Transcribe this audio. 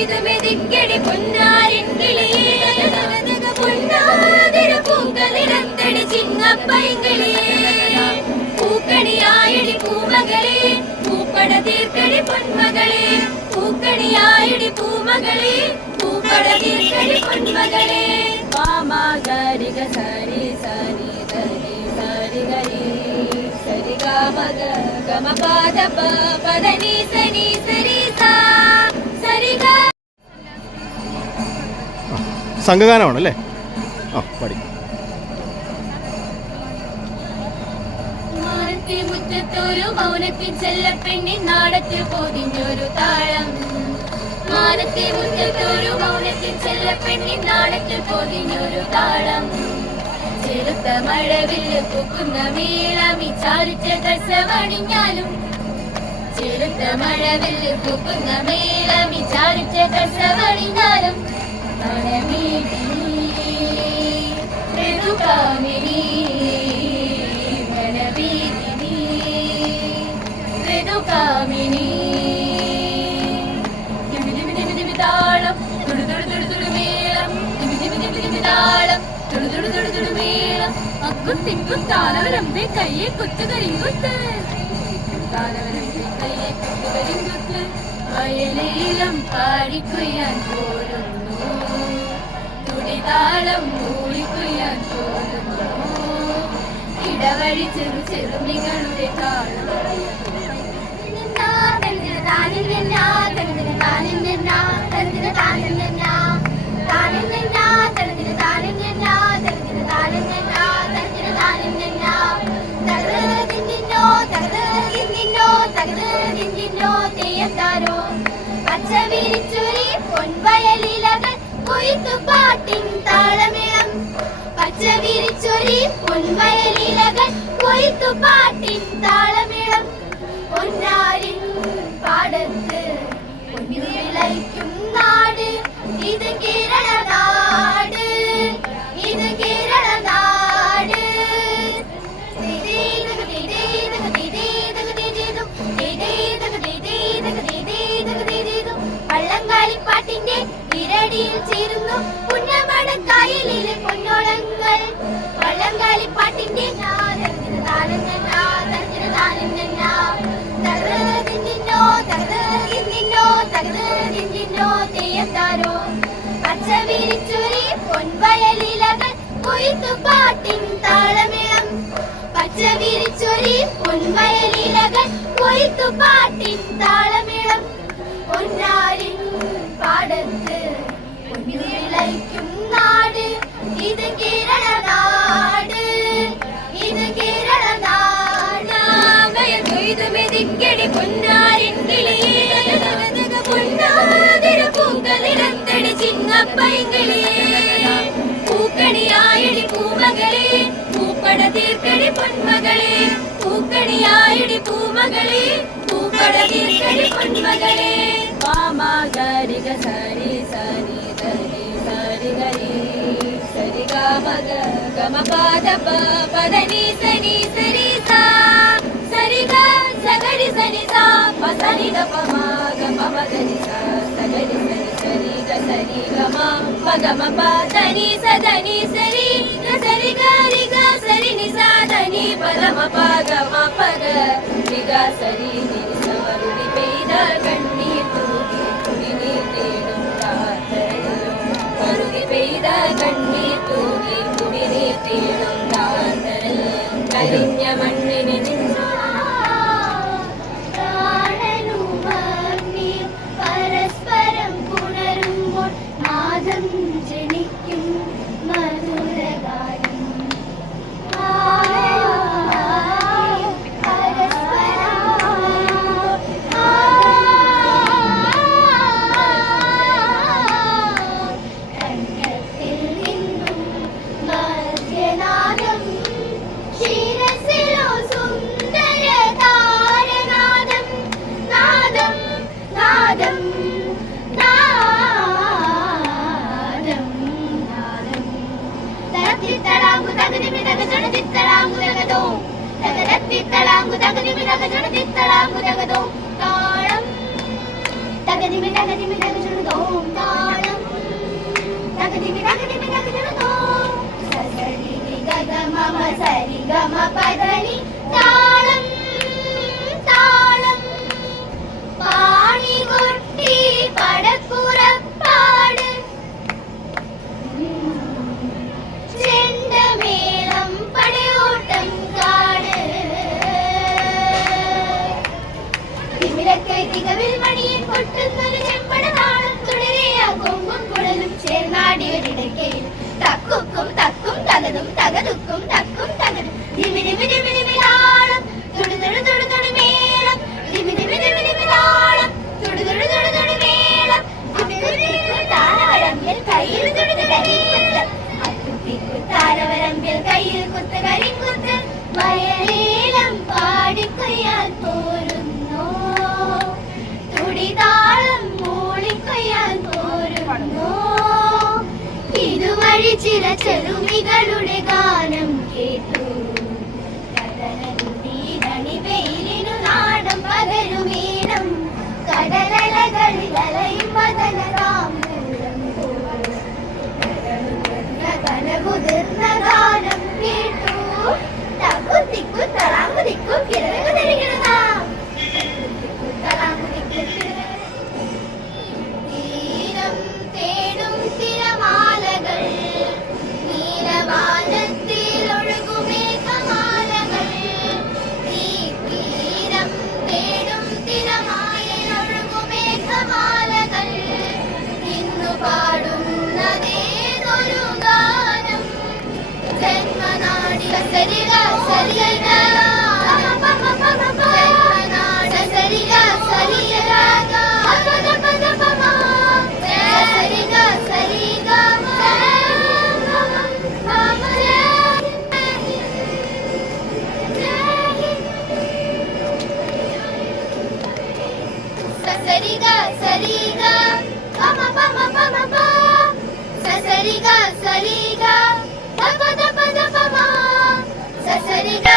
കൊയ്തുമെതിക്കടി പൊന്നാരിൻ കിളിയേ പൊന്നാതിര പൂക്കളിരന്തടി ചിങ്ങപ്പൈങ്കിളിയേ പൂക്കണിയായടി പൂമകളെ പൂപ്പട തീർക്കടി പൊന്മകളെ പൂക്കണിയായടി പൂമകളെ പൂപ്പട തീർക്കടി പൊന്മകളെ പാമാഗരിക സരി സരി ധരി സരി ഗരി സരി ഗമഗ ഗമ പദ പദ നി സനി സരി സാ സരി ഗ. സംഘഗാനമാണല്ലേ? ആ പാടി. മുറ്റത്തൊരു മൗനത്തിൽ ചെല്ലപ്പെണ്ണിൻ നാടത്തിൽ പൊതിഞ്ഞൊരു താളം മാനത്തെ മുറ്റത്തൊരു മൗനത്തിൽ ചെല്ലപ്പെണ്ണിൻ നാടത്തിൽ പൊതിഞ്ഞൊരു താളം ചെറുത്ത മഴവില്ല് പൂക്കുന്ന മേളമി ചാരിച്ച കസവണിഞ്ഞാലും ചെറുത്ത മഴവില്ല് പൂക്കുന്ന മേളമി ചാരിച്ച കസവണിഞ്ഞാലും ഋതുകാമിനി വനവീതിനി ഋതുകാമിനി താളം തുടു തുടു തുടു തുടു മേളം താളം തുടു തുടു തുടു തുടു മേളം അക്കും തിക്കും താലവരമ്പേ കയ്യെ കുത്തു കരിങ്കുത്ത് താലവരമ്പേ കയ്യെ കുത്തു കരിങ്കുത്ത് വയലേലം പാടിക്കുയാൻ പോരുന്നു തുടിതാളം മൂളിക്കുയാൻ പോരുന്നു ഇടവഴി ചെറു ചെറുമികളുടെ താളം പച്ചവിരിച്ചൊരി പൊൻവയലിലകൾ കൊയ്ത്തുപാട്ടിൻ താളമേളം പച്ചവിരിച്ചൊരി പൊൻവയലിലകൾ കൊയ്ത്തുപാട്ടിൻ താളമേളം പൊന്നാരിൻ പാടത്ത് വിളയ്ക്കും നാട് ഇത് കേരള നാട് ഇത് കേരള നാട് വള്ളംകാലിപ്പാട്ടിന്റെ ഇരടിയിൽ ചേരുന്നു പുന്നമടക്കായലിലെ പൊന്നോളങ്ങൾ വള്ളംകാലിപ്പാട്ടിന്റെ പച്ചവിരിച്ചൊരി പൊൻവയലിലകൾ കൊയ്ത്തുപാട്ടിൻ താളമേളം പച്ചവിരിച്ചൊരി പൊൻവയലിലകൾ കൊയ്ത്തുപാട്ടിൻ താളമേളം പൊന്നാരിൻ പാടത്ത് വിളയ്ക്കും നാട് ഇത് കേരള നാട് ഇത് കേരള നാട് കൊയ്തുമെതിക്കടി പൊന്നാരിൻ കിളിയേ പൊന്നാതിര പൂക്കളിരന്തടി ചിങ്ങപ്പൈങ്കിളിയേ പൂക്കണിയായടി പൂമകളെ പൂപ്പട തീർക്കടി പൊന്മകളെ പൂക്കണിയായടി പൂമകളെ പൂപ്പട തീർക്കടി പൊന്മകളെ പാമാഗരിക സരി സരി ധരി സരി ഗരി സരി ഗമഗ ഗമ പദ പദ നി സനി സരി സാ സരി ഗ സഗരി സനി സാ പസനി ധ പ മ ഗ പ മ ധ നി സാ സഗരി സനി സരി ഗ സരി ഗ മ പ ഗ മ പ ധ നി സ ധ നി സരി ഗ സരി ഗ രി ഗ സരി നി സാ ധ നി പ ധ മ പ ഗ മ പ ഗ രി ഗ സരി നി സ വരുടി പെയ്ത കണ്ണീർ തൂകി കുടിനീർ തേടും കാത്തരല്ലോ വരുടി പെയ്ത കണ്ണീർ തൂകി കുടിനീർ തേടും കാത്തരല്ലോ കരിഞ്ഞ മണ്ണിന് പരസ്പരം പുണരുമ്പോൾ നാദം ജനിക്കും മധുരഗാനം തകതിമി തകതിമി തകതിടുതോം താളം തകതിമി തകതിമി തകതിടുതോം സസരി ഗഗമ സരി ഗമ പദനി താളം താളം പാണി കൊട്ടി പടപ്പുറപ്പാട് ചെണ്ടമേളം പടയോട്ടം കാട് തിമിലക്കൈ തികവിൽ മണിയിൽ കൊട്ടുന്നൊരു ചെമ്പട താളം തുടരെയാ കൊമ്പും കുഴലും ചേർന്നാടി ഒരിടക്കയിൽ തക്കുക്കും തക്കും തകതും തകതുക്കും തക്കും തകതും തിമിരിമിരിമിരിമിലാളം തുടുതുടു തുടുതുടു മേളം തിമിരിമിരിമിരിമിലാളം തുടുതുടു തുടുതുടു മേളം തിമിരിമിരിമിരി താരവരമ്പിൽ കയ്യിൽ തുടുതുടരിക്കുത്ത് അത്തുത്തിക്കു താരവരമ്പിൽ കയ്യിൽ കുത്ത് കരിക്കുത്ത് വയലേലം പാടിക്കൊയ്യാൽ പോരുന്നു തുടിതാളം മൂളിക്കൊയ്യാൽ പോരുന്നു ഇതുവഴി ചില ചെറുമികളുടെ ഗാനം കേട്ടു കടലീതണിവെയിലിനു നാടം പകരുമീണം കടലലകളിൽ അലയും മദനരാമൂലം കനകുതിർന്ന ഗാനം കേട്ടു തക്കുത്തിക്കു തളാങ്കുതിക്കു കിടകു തരികിടതാം തീരം തേടും തിരമാലകൾ നീലവാനത്തിൽ ഒഴുകുമേഘമാലകൾ തീരം തേടും തിരമാലയിൽ ഒഴുകുമേഘമാലകൾ ഇന്നു പാടുന്നതേതൊരു ഗാനം ജന്മനാടി സരിഗ സരിഗ ജന്മനാടി സരിഗ സരിഗ പദ പദ പമ സരിഗ സരിഗ సరిగ సరిగ పమ పమ పమ ప సరిగ సరిగ పద పద పమ సరిగ